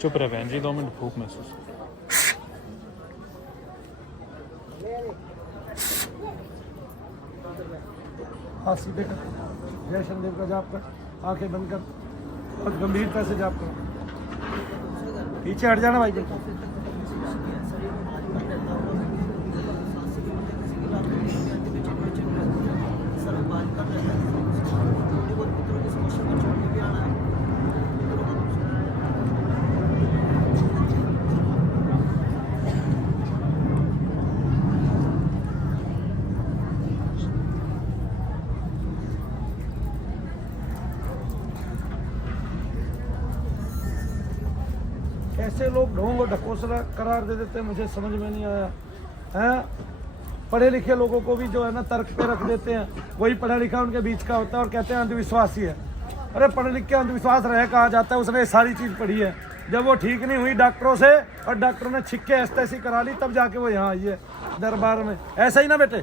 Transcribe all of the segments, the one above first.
चुप रहे बहन जी, 2 मिनट भूख महसूस। हाथ सीधे कर, जय शनिदेव का जाप कर, आंखें बंद कर, बहुत गंभीरता से जाप कर। पीछे हट जाना भाई। ऐसे लोग ढोंग और ढकोसला करार दे देते हैं, मुझे समझ में नहीं आया हैं। पढ़े लिखे लोगों को भी जो है ना तर्क पे रख देते हैं, वही पढ़ा लिखा उनके बीच का होता है और कहते हैं अंधविश्वास ही है। अरे पढ़े लिख के अंधविश्वास रहे कहा जाता है, उसने सारी चीज़ पढ़ी है। जब वो ठीक नहीं हुई डॉक्टरों से और डॉक्टरों ने छिक्के ऐसी करा ली, तब जाके वो यहाँ आई है दरबार में। ऐसा ही ना बेटे,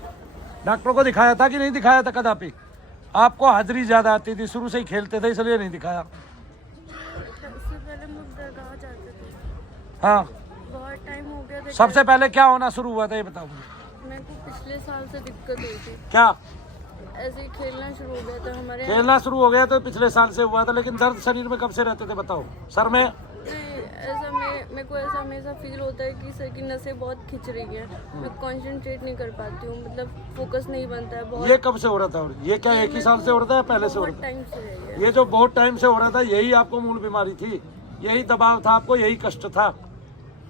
डॉक्टरों को दिखाया था कि नहीं दिखाया था कदापि? आपको हाजिरी ज़्यादा आती थी, शुरू से ही खेलते थे इसलिए नहीं दिखाया। हाँ, बहुत टाइम हो गया था। सबसे पहले क्या होना शुरू हुआ था ये बताओ मुझे। मेरे को पिछले साल से दिक्कत हुई थी, क्या ऐसे ही खेलना शुरू हो गया था हमारे यहाँ। खेलना शुरू हो गया तो पिछले साल से हुआ था, लेकिन दर्द शरीर में कब से रहते थे बताओ? सर में? नहीं, ऐसा मेरे को ऐसा हमेशा फील होता है कि सर की नसें बहुत खिंच रही है, मैं कंसंट्रेट नहीं कर पाती हूँ, मतलब फोकस नहीं बनता है बहुत। ये कब से हो रहा था? और ये क्या एक ही साल से हो रहा था या पहले से हो बहुत रहा टाइम से है था? ये जो बहुत टाइम से हो रहा था, यही आपको मूल बीमारी थी, यही दबाव था आपको, यही कष्ट था?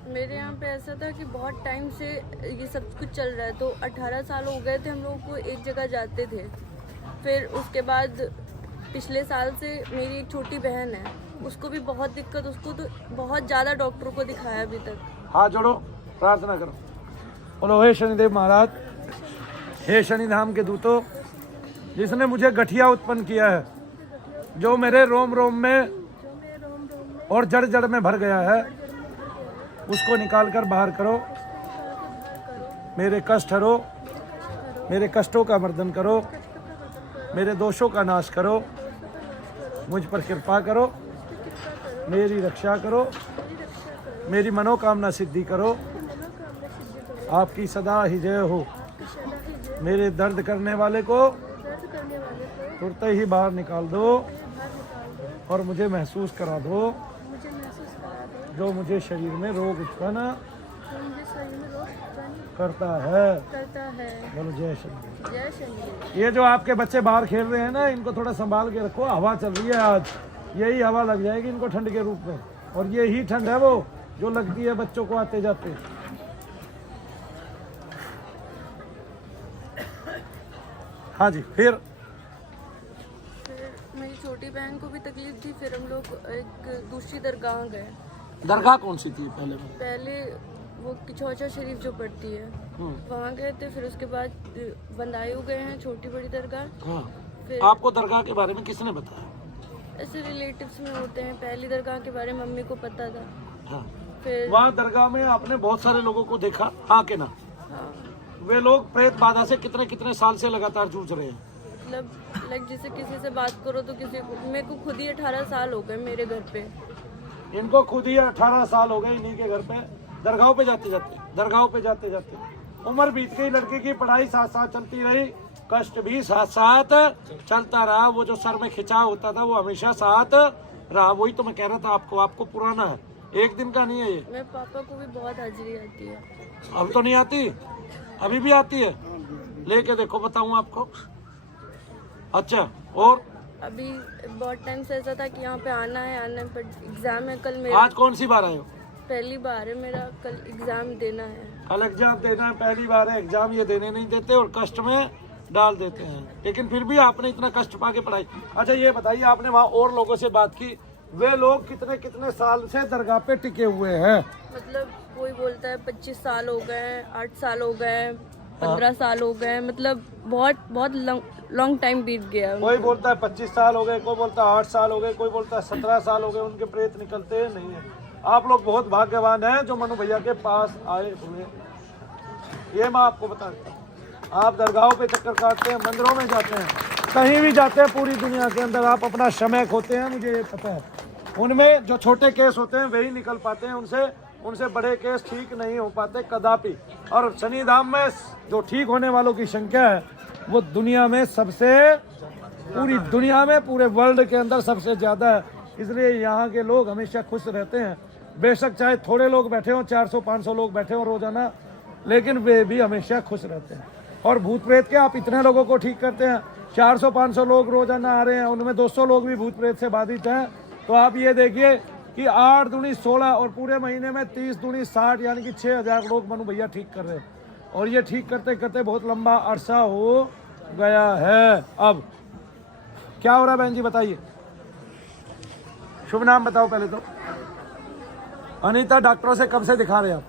मेरे यहाँ पे ऐसा था कि बहुत टाइम से ये सब कुछ चल रहा है, तो 18 साल हो गए थे हम लोगों को एक जगह जाते थे। फिर उसके बाद पिछले साल से मेरी एक छोटी बहन है, उसको भी बहुत दिक्कत, उसको तो बहुत ज़्यादा डॉक्टरों को दिखाया अभी तक। हाथ जोड़ो, प्रार्थना करो, बोलो हे शनिदेव महाराज, हे शनि धाम के दूतों, जिसने मुझे गठिया उत्पन्न किया है, जो मेरे रोम रोम में और जड़ जड़ में भर गया है, उसको निकाल कर बाहर करो। मेरे कष्ट हरो, मेरे कष्टों का मर्दन करो, मेरे दोषों का नाश करो, मुझ पर कृपा करो, मेरी रक्षा करो, मेरी मनोकामना सिद्धि करो, आपकी सदा ही जय हो। मेरे दर्द करने वाले को तुरंत ही बाहर निकाल दो और मुझे महसूस करा दो जो मुझे शरीर में रोग उत्पन्न करता है। बोलो जय शनि। जय शनि। ये जो आपके बच्चे बाहर खेल रहे हैं ना, इनको थोड़ा संभाल के रखो, हवा चल रही है आज, यही हवा लग जाएगी इनको ठंड के रूप में, और ये ही ठंड है वो जो लगती है बच्चों को आते जाते। हाँ जी, फिर मेरी छोटी बहन को भी तकलीफ थी, फिर हम लोग एक दूसरी दरगाह गए। दरगाह कौन सी थी पहले में? पहले वो किचौचा शरीफ जो पड़ती है वहाँ गए थे, फिर उसके बाद बंदायू गए हैं, छोटी बड़ी दरगाह। हाँ। फिर आपको दरगाह के बारे में किसने बताया? ऐसे रिलेटिव्स में होते हैं, पहली दरगाह के बारे में मम्मी को पता था। हाँ। फिर वहाँ दरगाह में आपने बहुत सारे लोगों को देखा, हाँ के ना? हाँ, वे लोग प्रेत बाधा से कितने कितने साल से लगातार जूझ रहे हैं? मतलब लाइक जैसे किसी से बात करो तो किसी को, मेरे को खुद ही 18 साल हो गए मेरे घर पे। इनको खुद ही 18 साल हो गए इन्हीं के घर पे, दरगाहों पे जाते जाते, दरगाहों पे जाते जाते। उम्र बीत गई, लड़के की पढ़ाई साथ साथ चलती रही, कष्ट भी साथ साथ चलता रहा, वो जो सर में खिंचाव होता था वो हमेशा साथ रहा। वही तो मैं कह रहा था आपको, आपको पुराना है, एक दिन का नहीं है ये। मेरे पापा को भी बहुत हाजिरी आती है। अब तो नहीं आती, अभी भी आती है? लेके देखो, बताऊँ आपको। अच्छा, और अभी बहुत टाइम से ऐसा था कि यहाँ पे आना है पर एग्जाम है कल मेरा। आज कौन सी बार आए हो? पहली बार है मेरा, कल एग्जाम देना है। कल एग्जाम देना है, पहली बार है एग्जाम, ये देने नहीं देते और कष्ट में डाल देते हैं, लेकिन फिर भी आपने इतना कष्ट पा के पढ़ाई। अच्छा ये बताइए, आपने वहाँ और लोगों से बात की, वे लोग कितने कितने साल से दरगाह पे टिके हुए हैं? मतलब कोई बोलता है 25 साल हो गए, 8 साल हो गए, 15 साल हो गए, मतलब बहुत लॉन्ग टाइम बीत गया। कोई बोलता है 25 साल हो गए, कोई बोलता है 8 साल हो गए, कोई बोलता है 17 साल हो गए, उनके प्रेत निकलते नहीं है। आप लोग बहुत भाग्यवान हैं जो मनु भैया के पास आए हुए। ये मैं आपको बता देता हूँ, आप दरगाहों पे चक्कर काटते हैं, मंदिरों में जाते हैं, कहीं भी जाते हैं पूरी दुनिया के अंदर, आप अपना समय खोते हैं, मुझे ये पता है। उनमें जो छोटे केस होते हैं वही निकल पाते हैं, उनसे बड़े केस ठीक नहीं हो पाते कदापि। और शनि धाम में जो ठीक होने वालों की संख्या है वो दुनिया में सबसे, पूरी दुनिया में, पूरे वर्ल्ड के अंदर सबसे ज़्यादा है। इसलिए यहाँ के लोग हमेशा खुश रहते हैं, बेशक चाहे थोड़े लोग बैठे हों, 400-500 लोग बैठे हों रोजाना, लेकिन वे भी हमेशा खुश रहते हैं। और भूत प्रेत के आप इतने लोगों को ठीक करते हैं, 400-500 लोग रोजाना आ रहे हैं, उनमें 200 लोग भी भूत प्रेत से बाधित हैं। तो आप ये देखिए कि 8 दूनी 16 और पूरे महीने में 30 दूनी 60, यानी कि 6000 लोग मनु भैया ठीक कर रहे हैं। और ये ठीक करते करते बहुत लंबा अरसा हो गया है। अब क्या हो रहा है बहन जी बताइए, शुभ नाम बताओ पहले तो। अनीता, डॉक्टरों से कब से दिखा रहे हैं आप?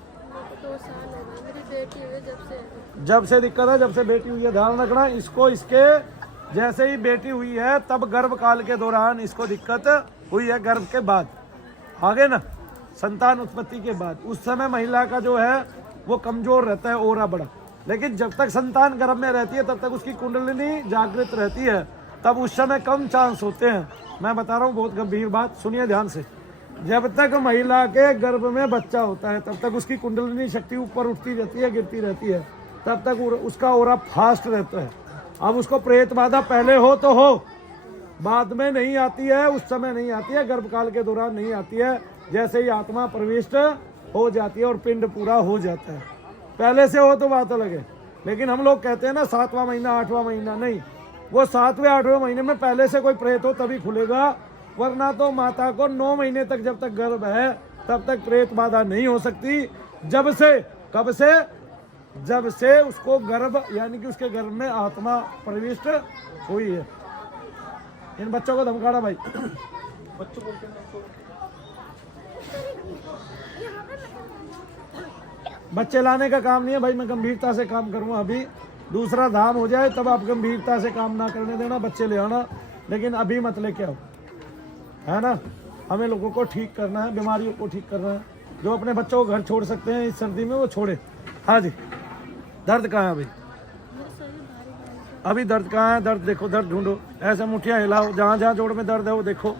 2 साल हो गए, मेरी बेटी हुई जब से दिक्कत है, जब से बेटी हुई है। ध्यान रखना इसको, इसके जैसे ही बेटी हुई है तब गर्भ काल के दौरान इसको दिक्कत हुई है, गर्भ के बाद आगे ना, संतान उत्पत्ति के बाद, उस समय महिला का जो है वो कमजोर रहता है, ओरा बड़ा। लेकिन जब तक संतान गर्भ में रहती है तब तक उसकी कुंडलिनी जागृत रहती है, तब उस समय कम चांस होते हैं। मैं बता रहा हूँ बहुत गंभीर बात, सुनिए ध्यान से। जब तक महिला के गर्भ में बच्चा होता है तब तक उसकी कुंडलिनी शक्ति ऊपर उठती रहती है, गिरती रहती है, तब तक उसका ओरा फास्ट रहता है। अब उसको प्रेत बाधा पहले हो तो हो, बाद में नहीं आती है, उस समय नहीं आती है, गर्भकाल के दौरान नहीं आती है। जैसे ही आत्मा प्रविष्ट हो जाती है और पिंड पूरा हो जाता है, पहले से हो तो बात अलग है। लेकिन हम लोग कहते हैं ना 7वां महीना 8वां महीना, नहीं, वो 7वें 8वें महीने में पहले से कोई प्रेत हो तभी खुलेगा, वरना तो माता को 9 महीने तक जब तक गर्भ है तब तक प्रेत बाधा नहीं हो सकती। जब से, कब से? जब से उसको गर्भ, यानी कि उसके गर्भ में आत्मा प्रविष्ट हुई है। इन बच्चों को धमकाना भाई, बच्चों को बच्चे लाने का काम नहीं है भाई, मैं गंभीरता से काम करूँगा। अभी दूसरा धाम हो जाए तब आप गंभीरता से काम ना करने देना, बच्चे ले आना, लेकिन अभी मत लेके आओ, है ना। हमें लोगों को ठीक करना है, बीमारियों को ठीक करना है। जो अपने बच्चों को घर छोड़ सकते हैं इस सर्दी में वो छोड़े। हाँ जी, दर्द कहाँ है अभी? अभी दर्द कहाँ है? दर्द देखो, दर्द ढूंढो, ऐसे मुठ्ठियाँ हिलाओ, जहाँ जहाँ जोड़ में दर्द है वो देखो।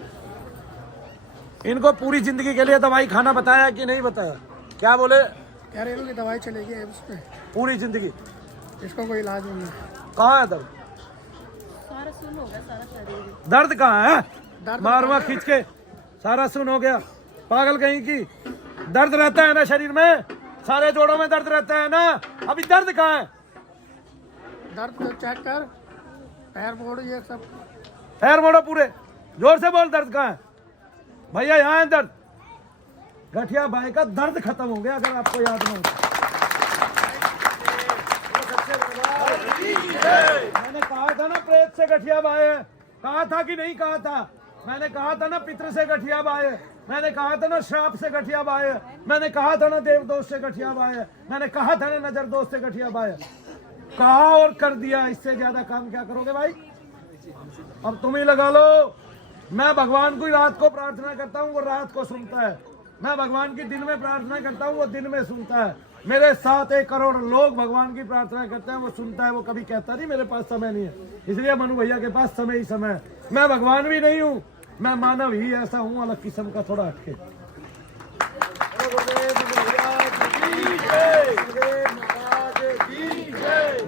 इनको पूरी जिंदगी के लिए दवाई खाना बताया कि नहीं बताया? क्या बोले? घरेलू की दवाई चलेगी उसमें पूरी जिंदगी, इसको कोई इलाज नहीं है। कहाँ है दर्द? सारा सुन हो गया, सारा शरीर दर्द कहाँ है? दर्द मारवा खींच के सारा सुन हो गया, पागल कहीं की। दर्द रहता है ना शरीर में, सारे जोड़ों में दर्द रहता है ना। अभी दर्द कहाँ है? दर्द तो चेक कर, पैर मोड़, ये सब पैर मोड़ो पूरे, जोर से बोल, दर्द कहाँ है भैया? यहाँ है दर्द। गठिया भाई का दर्द खत्म हो गया, अगर आपको याद ना हो। मैंने कहा था ना प्रेत से गठिया भाई है, कहा था कि नहीं कहा था? मैंने कहा था ना पितृ से गठिया भाई है, मैंने कहा था ना श्राप से गठिया भाई है, मैंने कहा था ना देव दोष से गठिया भाई है, मैंने कहा था ना नजर दोष से गठिया भाई है। कहा और कर दिया, इससे ज्यादा काम क्या करोगे भाई? अब तुम ही लगा लो। मैं भगवान को रात को प्रार्थना करता हूँ, वो रात को सुनता है। मैं भगवान की दिन में प्रार्थना करता हूँ, वो दिन में सुनता है। मेरे 7-1 करोड़ लोग भगवान की प्रार्थना करते हैं, वो सुनता है। वो कभी कहता नहीं मेरे पास समय नहीं है, इसलिए मनु भैया के पास समय ही समय है। मैं भगवान भी नहीं हूँ, मैं मानव ही ऐसा हूँ, अलग किस्म का, थोड़ा हटके।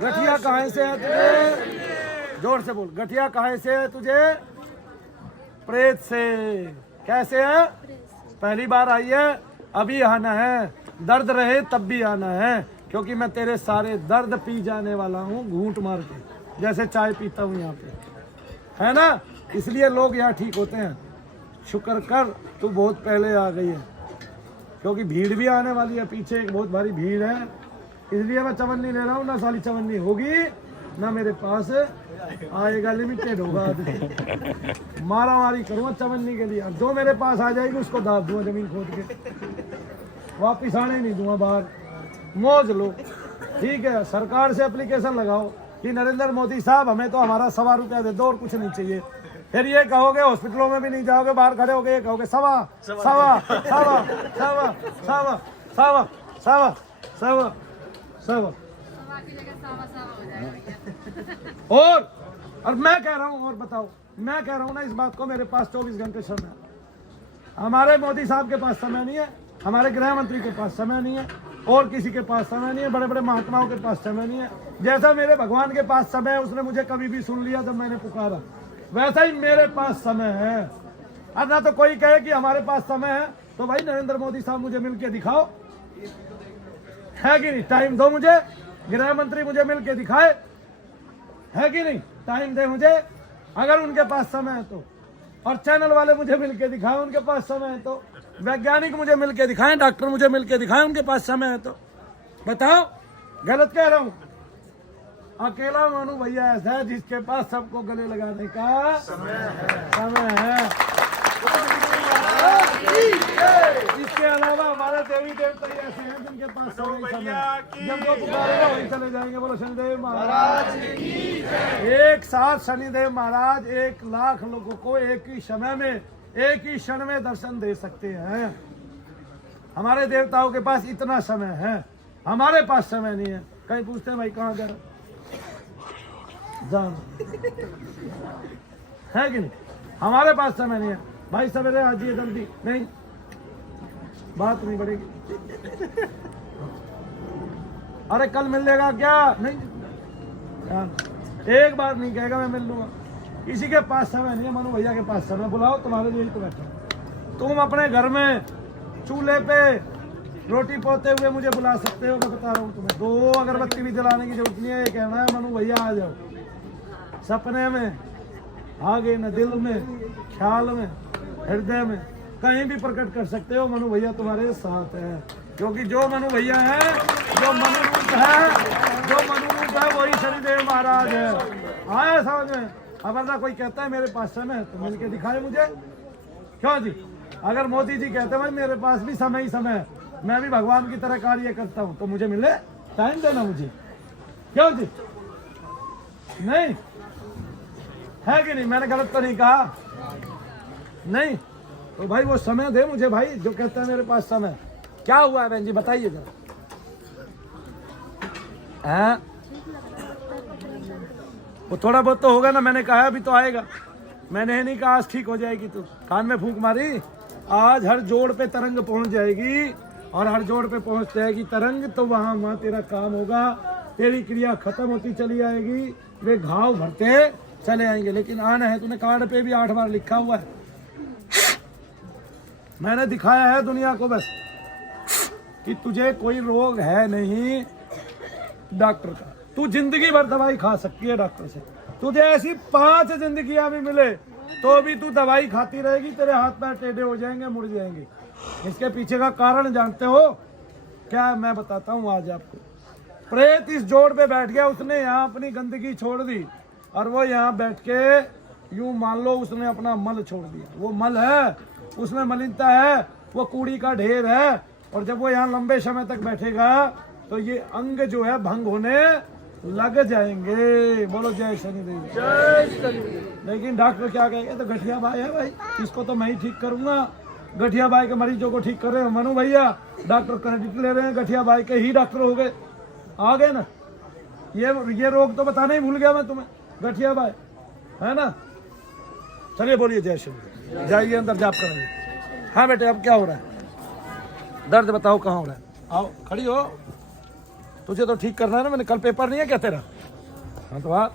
गठिया कहाँ से है तुझे? जोर से बोल, गठिया कहाँ से है तुझे? प्रेत से। कैसे है? पहली बार आई है, अभी आना है, दर्द रहे तब भी आना है, क्योंकि मैं तेरे सारे दर्द पी जाने वाला हूँ घूंट मार के, जैसे चाय पीता हूँ यहाँ पे, है ना। इसलिए लोग यहाँ ठीक होते हैं। शुक्र कर तू बहुत पहले आ गई है, क्योंकि भीड़ भी आने वाली है, पीछे एक बहुत भारी भीड़ है। इसलिए मैं चवन्नी ले रहा हूँ, ना साली चवन्नी होगी ना मेरे पास आएगा, लिमिटेड होगा। मारा मारी करूँगा चवन्नी के लिए, जो मेरे पास आ जाएगी उसको दाब दूंगा जमीन खोद के, वापिस आने नहीं दूंगा बाहर। मौज लो, ठीक है। सरकार से एप्लीकेशन लगाओ कि नरेंद्र मोदी साहब हमें तो हमारा 1.25 रुपया दे दो और कुछ नहीं चाहिए। फिर ये कहोगे हॉस्पिटलों में भी नहीं जाओगे, बाहर खड़े होगे ये कहोगे सवा सवा सवा सवा सवा सवा सवा सवा सवा। और और मैं कह रहा हूँ, और बताओ, मैं कह रहा हूँ ना इस बात को, मेरे पास 24 घंटे समय है। हमारे मोदी साहब के पास समय नहीं है, हमारे गृह मंत्री के पास समय नहीं है, और किसी के पास समय नहीं है, बड़े बड़े महात्माओं के पास समय नहीं है। जैसा मेरे भगवान के पास समय है, उसने मुझे कभी भी सुन लिया जब मैंने पुकारा, वैसा ही मेरे पास समय है। और ना तो कोई कहे कि हमारे पास समय है, तो भाई नरेंद्र मोदी साहब मुझे मिलके दिखाओ, है कि नहीं? टाइम दो मुझे, गृह मंत्री मुझे मिलके दिखाए, है कि नहीं? टाइम दे मुझे, अगर उनके पास समय है तो। और चैनल वाले मुझे मिलके दिखाएं उनके पास समय है तो, वैज्ञानिक मुझे मिलके दिखाएं, डॉक्टर मुझे मिलके दिखाएं उनके पास समय है तो। बताओ, गलत कह रहा हूं? अकेला मानू भैया ऐसा है जिसके पास सबको गले लगाने का समय है। इसके अलावा हमारे देवी देवता ही ऐसे हैं जिनके पास समय ही समय है। जब वो पुकारेगा वहीं चले जाएंगे। बोलो शनिदेव महाराज की जय। एक साथ शनिदेव महाराज 1 लाख लोगों को एक ही समय में, एक ही क्षण में दर्शन दे सकते हैं। हमारे देवताओं के पास इतना समय है, हमारे पास समय नहीं है। कहीं पूछते हैं भाई कहाँ जा रहा जान, है कि नहीं? हमारे पास समय नहीं है भाई, सवेरे आ जाइए जल्दी, नहीं बात नहीं बढ़ेगी। अरे कल मिल लेगा क्या? नहीं, एक बार नहीं कहेगा मैं मिल लूंगा। किसी के पास समय नहीं है, मनु भैया के पास समय। बुलाओ, तुम्हारे लिए ही तो बैठा। तुम अपने घर में चूल्हे पे रोटी पोते हुए मुझे बुला सकते हो, मैं बता रहा हूँ तुम्हें। 2 अगरबत्ती भी जलाने की जरूरत नहीं है। ये कहना है मनु भैया आ जाओ, सपने में, आगे न दिल में, ख्याल में, हृदय में, कहीं भी प्रकट कर सकते हो। मनु भैया तुम्हारे साथ है, क्योंकि जो मनु भैया है, जो मनु रूप है, जो मनु रूप है वही शनिदेव महाराज है। आया समझ में? अब अगर कोई कहता है मेरे पास समय है तो मिलके दिखाए मुझे। क्यों जी? अगर मोदी जी कहते हैं भाई मेरे पास भी समय ही समय है, मैं भी भगवान की तरह कार्य करता हूँ, तो मुझे मिले, टाइम देना मुझे। क्यों जी? नहीं है कि नहीं? मैंने गलत तो नहीं कहा? नहीं तो भाई वो समय दे मुझे भाई, जो कहता है मेरे पास समय। क्या हुआ है बहन जी, बताइए जरा। वो थोड़ा बहुत तो होगा ना, मैंने कहा अभी तो आएगा। मैंने नहीं कहा आज ठीक हो जाएगी, तो कान में फूंक मारी। आज हर जोड़ पे तरंग पहुंच जाएगी, और हर जोड़ पे पहुंच जाएगी तरंग, तो वहां तेरा काम होगा, तेरी क्रिया खत्म होती चली आएगी, वे घाव भरते चले आएंगे। लेकिन आना है, तूने कार्ड पे भी 8 बार लिखा हुआ है, मैंने दिखाया है दुनिया को बस, कि तुझे कोई रोग है नहीं डॉक्टर का। तू जिंदगी भर दवाई खा सकती है डॉक्टर से। तुझे ऐसी 5 जिंदगियां भी मिले तो भी तू दवाई खाती रहेगी, तेरे हाथ पैर टेढ़े हो जाएंगे, मुड़ जाएंगे। इसके पीछे का कारण जानते हो क्या? मैं बताता हूँ आज आपको। प्रेत इस जोड़ पे बैठ गया, उसने यहाँ अपनी गंदगी छोड़ दी, और वो यहाँ बैठ के यूं मान लो उसने अपना मल छोड़ दिया। वो मल है, उसमें मलिनता है, वो कूड़ी का ढेर है। और जब वो यहाँ लंबे समय तक बैठेगा तो ये अंग जो है भंग होने लग जाएंगे। बोलो जय शनिदेव। जय शनिदेव। लेकिन डॉक्टर क्या कहेंगे? तो गठिया भाई है भाई, इसको तो मैं ही ठीक करूंगा। गठिया भाई के मरीजों को ठीक कर रहे हैं मनु भैया, डॉक्टर क्रेडिट ले रहे हैं, गठिया भाई के ही डॉक्टर हो गए, आ गए ना। ये रोग तो बताना ही भूल गया मैं तुम्हें, गठिया भाई है ना। चलिए बोलिए जय शनिदेव। जाइए अंदर जाप कराइए। हाँ बेटे, अब क्या हो रहा है? दर्द बताओ कहाँ हो रहा है? आओ खड़ी हो, तुझे तो ठीक करना है ना। मैंने कल पेपर नहीं है क्या तेरा? हाँ तो आ।